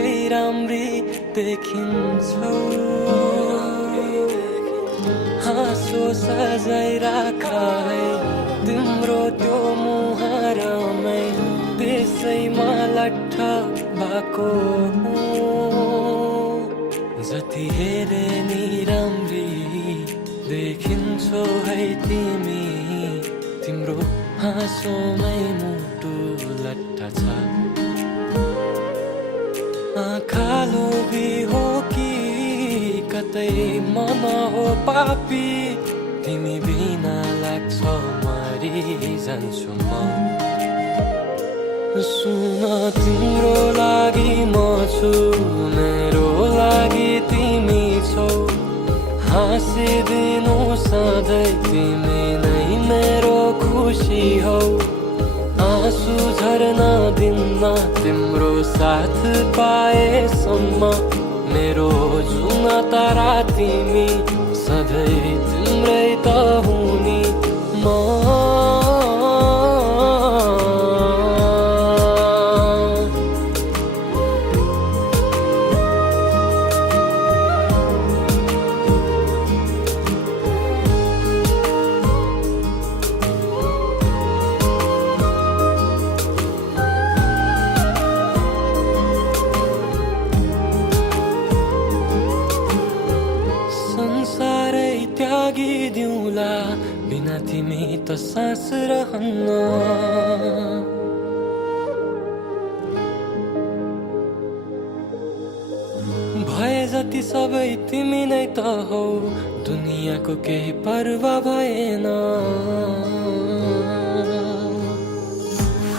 निकै राम्री देखिन्छौ। हाँसो सजाइ राख है तिम्रो त्यो मुहारमै, त्यसैमा लट्ठ भएको जति हेरे नि राम्री देखिन्छौ है तिमी, तिम्रो हाँसोमै मुटु लट्ठ छ। आँखा लोभी हो कि कतै मन हो पापी, तिमी बिना लाग्छ मरि जान्छु म। सुन तिम्रो लागि म छु, मेरो लागि तिमी छौ। हाँसिदिनु सधैँ तिमी नै मेरो खुसी हौ। आँसु झर्न दिन्न तिम्रो साथ पाएसम्म, मेरो जुन तारा तिमी सधैँ तिम्रै त हुनी म। त्यागिदिउँला बिना तिमी त सास रहन्न। भए जति सबै तिमी नै त हौ, दुनियाँको केही पर्वा भएन।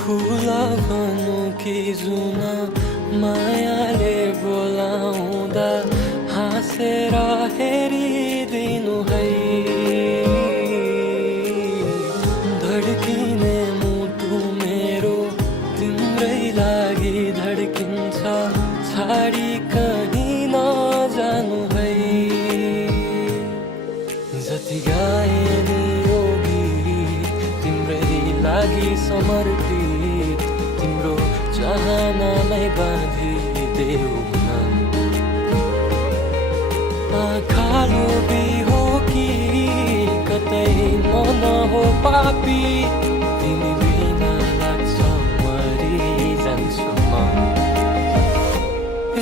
फुल भनु कि जुन मायाले बोलाउँदा हाँसेर हेरिदिनु है। धड्किने मुटु मेरो तिम्रै लागि धड्किन्छ, छाडी कहीँ नजानु है। जति गाए नि यो गीत तिम्रै लागि समर्पित, तिम्रो चाहनामै बाँधिदेऊ न। आँखा लोभी हो कि कतै मन हो पापी, तिमी बिना लाग्छ मरि जान्छु म।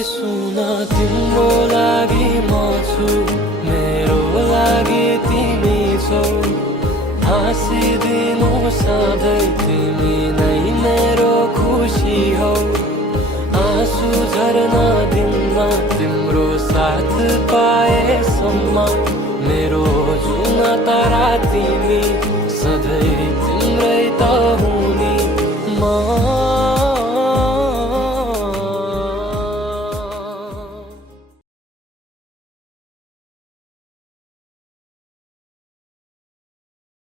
सुन तिम्रो लागि म छु, मेरो लागि तिमी छौ। हाँसिदिनु सधैँ